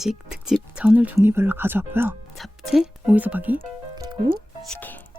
음식 특집 전을 종류별로 가져왔고요. 잡채, 오이소박이, 그리고 식혜.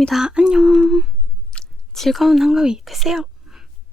겁니다. 안녕. 즐거운 한가위 되세요.